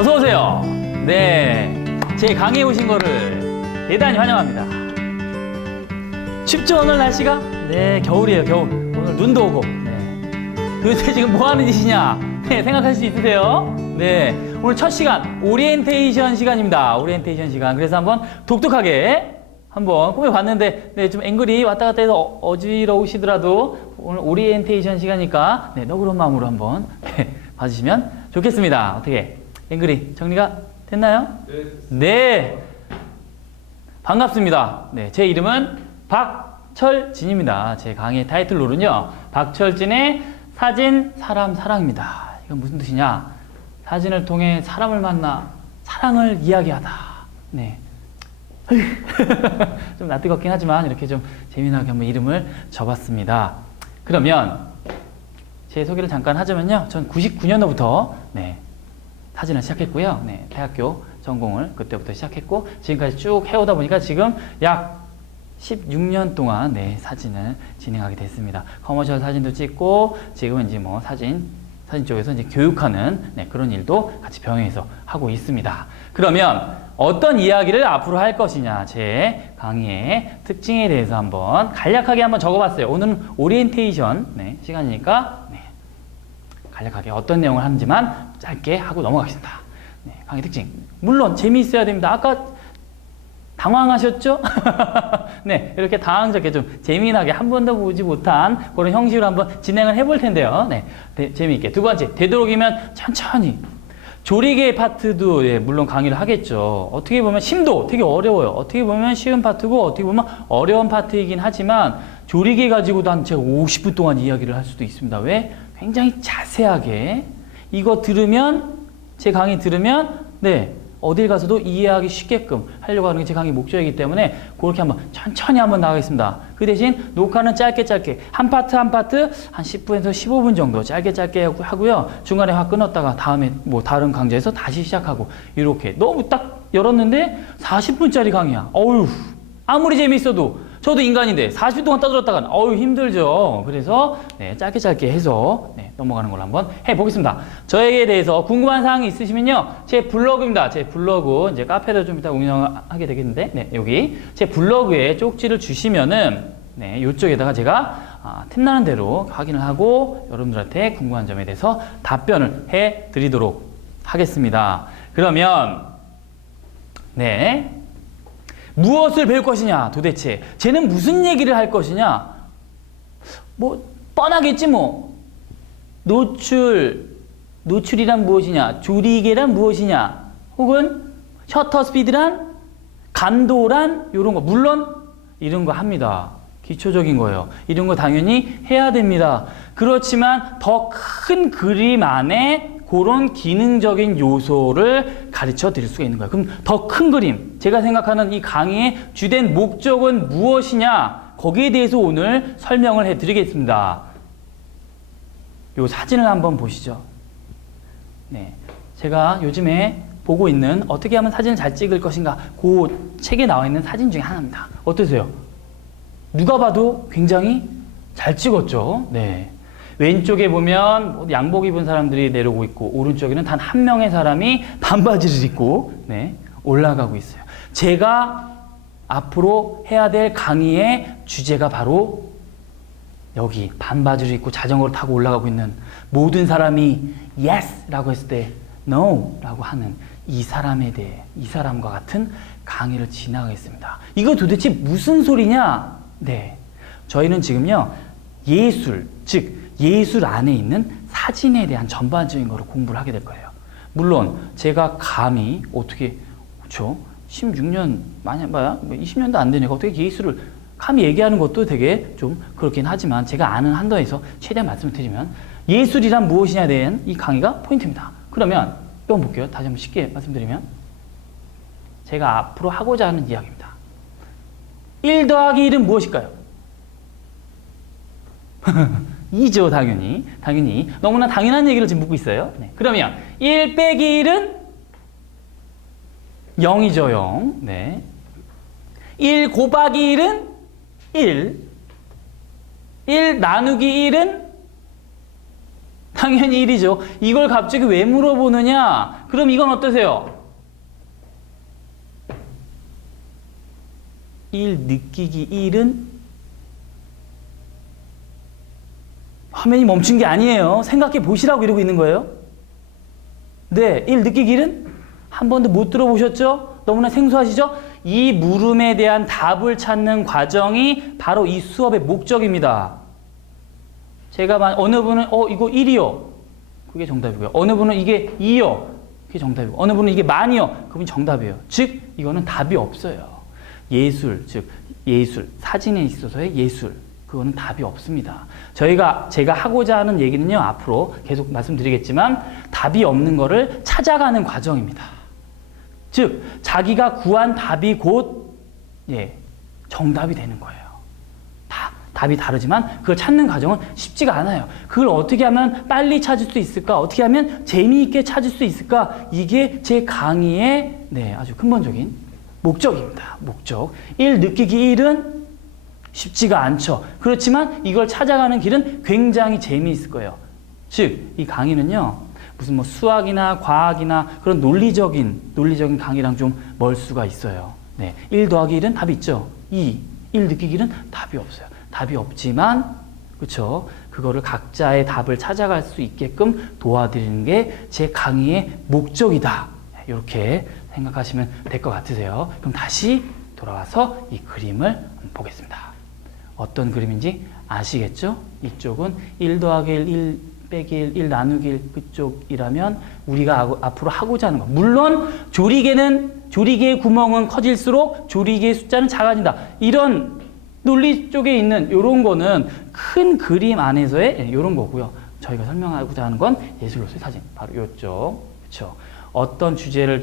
어서 오세요. 네, 제 강의에 오신 거를 대단히 환영합니다. 춥죠 오늘 날씨가? 네, 겨울이에요 겨울. 오늘 눈도 오고. 네. 도대체 지금 뭐 하는 짓이냐? 네, 생각할 수 있으세요? 네, 오늘 첫 시간 오리엔테이션 시간입니다. 오리엔테이션 시간. 그래서 한번 독특하게 한번 꾸며봤는데, 네, 좀 앵글이 왔다 갔다 해서 어지러우시더라도 오늘 오리엔테이션 시간이니까 네, 너그러운 마음으로 한번 봐주시면 좋겠습니다. 어떻게 앵글이 정리가 됐나요? 네. 반갑습니다. 네, 제 이름은 박철진입니다. 제 강의 타이틀로는요, 박철진의 사진, 사람, 사랑입니다. 이건 무슨 뜻이냐? 사진을 통해 사람을 만나 사랑을 이야기하다. 네. 좀 낯뜨겁긴 하지만 이렇게 좀 재미나게 한번 이름을 적었습니다. 그러면 제 소개를 잠깐 하자면요, 전 99년도부터 네, 사진을 시작했고요. 네, 대학교 전공을 그때부터 시작했고 지금까지 쭉 해오다 보니까 지금 약 16년 동안 네, 사진을 진행하게 됐습니다. 커머셜 사진도 찍고 지금은 이제 뭐 사진 쪽에서 이제 교육하는 네, 그런 일도 같이 병행해서 하고 있습니다. 그러면 어떤 이야기를 앞으로 할 것이냐, 제 강의의 특징에 대해서 한번 간략하게 한번 적어봤어요. 오늘은 오리엔테이션 네, 시간이니까 네, 간략하게 어떤 내용을 하는지만 짧게 하고 넘어가겠습니다. 네, 강의 특징. 물론 재미있어야 됩니다. 아까 당황하셨죠? 네, 이렇게 당황스럽게 좀 재미나게 한 번도 보지 못한 그런 형식으로 한번 진행을 해볼 텐데요. 네, 재미있게. 두 번째, 되도록이면 천천히. 조리개 파트도 예, 물론 강의를 하겠죠. 어떻게 보면 심도 되게 어려워요. 어떻게 보면 쉬운 파트고 어떻게 보면 어려운 파트이긴 하지만 조리개 가지고도 한 제가 50분 동안 이야기를 할 수도 있습니다. 왜? 굉장히 자세하게 이거 들으면, 제 강의 들으면 네, 어딜 가서도 이해하기 쉽게끔 하려고 하는 게 제 강의 목적이기 때문에 그렇게 한번 천천히 한번 나가겠습니다. 그 대신 녹화는 짧게 한 파트 한 10분에서 15분 정도 짧게 하고요. 중간에 확 끊었다가 다음에 뭐 다른 강좌에서 다시 시작하고, 이렇게 너무 딱 열었는데 40분짜리 강의야. 어휴, 아무리 재미있어도 저도 인간인데 40분 동안 떠들었다간 어휴 힘들죠. 그래서 네, 짧게 해서 네, 넘어가는 걸로 한번 해보겠습니다. 저에게 대해서 궁금한 사항이 있으시면요, 제 블로그입니다. 제 블로그 이제 카페도 좀 이따 운영하게 되겠는데, 네, 여기 제 블로그에 쪽지를 주시면은 네, 이쪽에다가 제가 틈나는 대로 확인을 하고 여러분들한테 궁금한 점에 대해서 답변을 해드리도록 하겠습니다. 그러면 네. 무엇을 배울 것이냐, 도대체 쟤는 무슨 얘기를 할 것이냐, 뭐 뻔하겠지 뭐. 노출이란 무엇이냐, 조리개란 무엇이냐, 혹은 셔터 스피드란, 감도란, 이런 거 물론 이런 거 합니다. 기초적인 거예요. 이런 거 당연히 해야 됩니다. 그렇지만 더 큰 그림 안에 그런 기능적인 요소를 가르쳐 드릴 수가 있는 거예요. 그럼 더 큰 그림, 제가 생각하는 이 강의의 주된 목적은 무엇이냐, 거기에 대해서 오늘 설명을 해 드리겠습니다. 요 사진을 한번 보시죠. 네, 제가 요즘에 보고 있는 어떻게 하면 사진을 잘 찍을 것인가, 그 책에 나와 있는 사진 중에 하나입니다. 어떠세요? 누가 봐도 굉장히 잘 찍었죠. 네. 왼쪽에 보면 양복 입은 사람들이 내려오고 있고, 오른쪽에는 단 한 명의 사람이 반바지를 입고 네, 올라가고 있어요. 제가 앞으로 해야 될 강의의 주제가 바로 여기 반바지를 입고 자전거를 타고 올라가고 있는 모든 사람이 yes 라고 했을 때 no 라고 하는 이 사람에 대해, 이 사람과 같은 강의를 진행하겠습니다. 이거 도대체 무슨 소리냐? 네, 저희는 지금요, 예술, 즉 예술 안에 있는 사진에 대한 전반적인 거를 공부를 하게 될 거예요. 물론 제가 감히 어떻게, 그렇죠? 16년 많이 봐야 20년도 안 되니까 어떻게 예술을 감히 얘기하는 것도 되게 좀 그렇긴 하지만, 제가 아는 한도에서 최대한 말씀을 드리면 예술이란 무엇이냐에 대한 이 강의가 포인트입니다. 그러면 또 한번 볼게요. 다시 한번 쉽게 말씀드리면, 제가 앞으로 하고자 하는 이야기입니다. 1 더하기 1은 무엇일까요? 2죠, 당연히. 너무나 당연한 얘기를 지금 묻고 있어요. 네. 그러면 1 빼기 1은 0이죠, 0. 네. 1 곱하기 1은 1. 1 나누기 1은 당연히 1이죠. 이걸 갑자기 왜 물어보느냐? 그럼 이건 어떠세요? 1 느끼기 1은 화면이 멈춘 게 아니에요. 생각해 보시라고 이러고 있는 거예요. 네, 1 느끼기 1은 한 번도 못 들어보셨죠? 너무나 생소하시죠? 이 물음에 대한 답을 찾는 과정이 바로 이 수업의 목적입니다. 제가 어느 분은 이거 1이요. 그게 정답이고요. 어느 분은 이게 2요. 그게 정답이고 어느 분은 이게 만이요. 그건 정답이에요. 즉 이거는 답이 없어요. 예술, 즉 예술, 사진에 있어서의 예술. 그거는 답이 없습니다. 제가 하고자 하는 얘기는요, 앞으로 계속 말씀드리겠지만, 답이 없는 거를 찾아가는 과정입니다. 즉, 자기가 구한 답이 곧, 정답이 되는 거예요. 답이 다르지만, 그걸 찾는 과정은 쉽지가 않아요. 그걸 어떻게 하면 빨리 찾을 수 있을까? 어떻게 하면 재미있게 찾을 수 있을까? 이게 제 강의의, 아주 근본적인 목적입니다. 목적. 1 느끼기 1은 쉽지가 않죠. 그렇지만 이걸 찾아가는 길은 굉장히 재미있을 거예요. 즉, 이 강의는요, 무슨 뭐 수학이나 과학이나 그런 논리적인 강의랑 좀 멀 수가 있어요. 1 더하기 1은 답이 있죠. 1 느끼기 1은 답이 없어요. 답이 없지만, 그쵸. 그거를 각자의 답을 찾아갈 수 있게끔 도와드리는 게 제 강의의 목적이다. 이렇게 생각하시면 될 것 같으세요. 그럼 다시 돌아와서 이 그림을 보겠습니다. 어떤 그림인지 아시겠죠? 이쪽은 1 더하기 1, 1 빼기 1 나누기 1 그쪽이라면 우리가 앞으로 하고자 하는 것. 물론 조리개의 구멍은 커질수록 조리개의 숫자는 작아진다. 이런 논리 쪽에 있는 이런 거는 큰 그림 안에서의 이런 거고요. 저희가 설명하고자 하는 건 예술로서의 사진. 바로 이쪽. 그렇죠? 어떤 주제를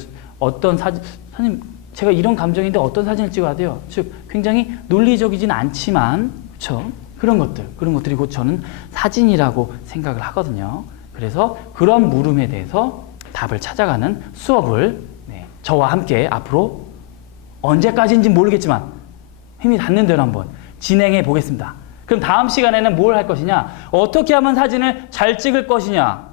사진 제가 이런 감정인데 어떤 사진을 찍어야 돼요? 즉, 굉장히 논리적이진 않지만, 그쵸? 그런 것들이 곧 저는 사진이라고 생각을 하거든요. 그래서 그런 물음에 대해서 답을 찾아가는 수업을 저와 함께 앞으로 언제까지인지 모르겠지만 힘이 닿는 대로 한번 진행해 보겠습니다. 그럼 다음 시간에는 뭘 할 것이냐? 어떻게 하면 사진을 잘 찍을 것이냐?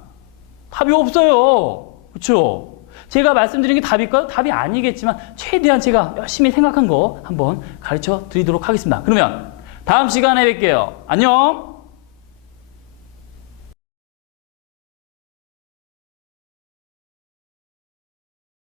답이 없어요. 그쵸? 제가 말씀드린 게 답일까요? 답이 아니겠지만 최대한 제가 열심히 생각한 거 한번 가르쳐 드리도록 하겠습니다. 그러면 다음 시간에 뵐게요. 안녕!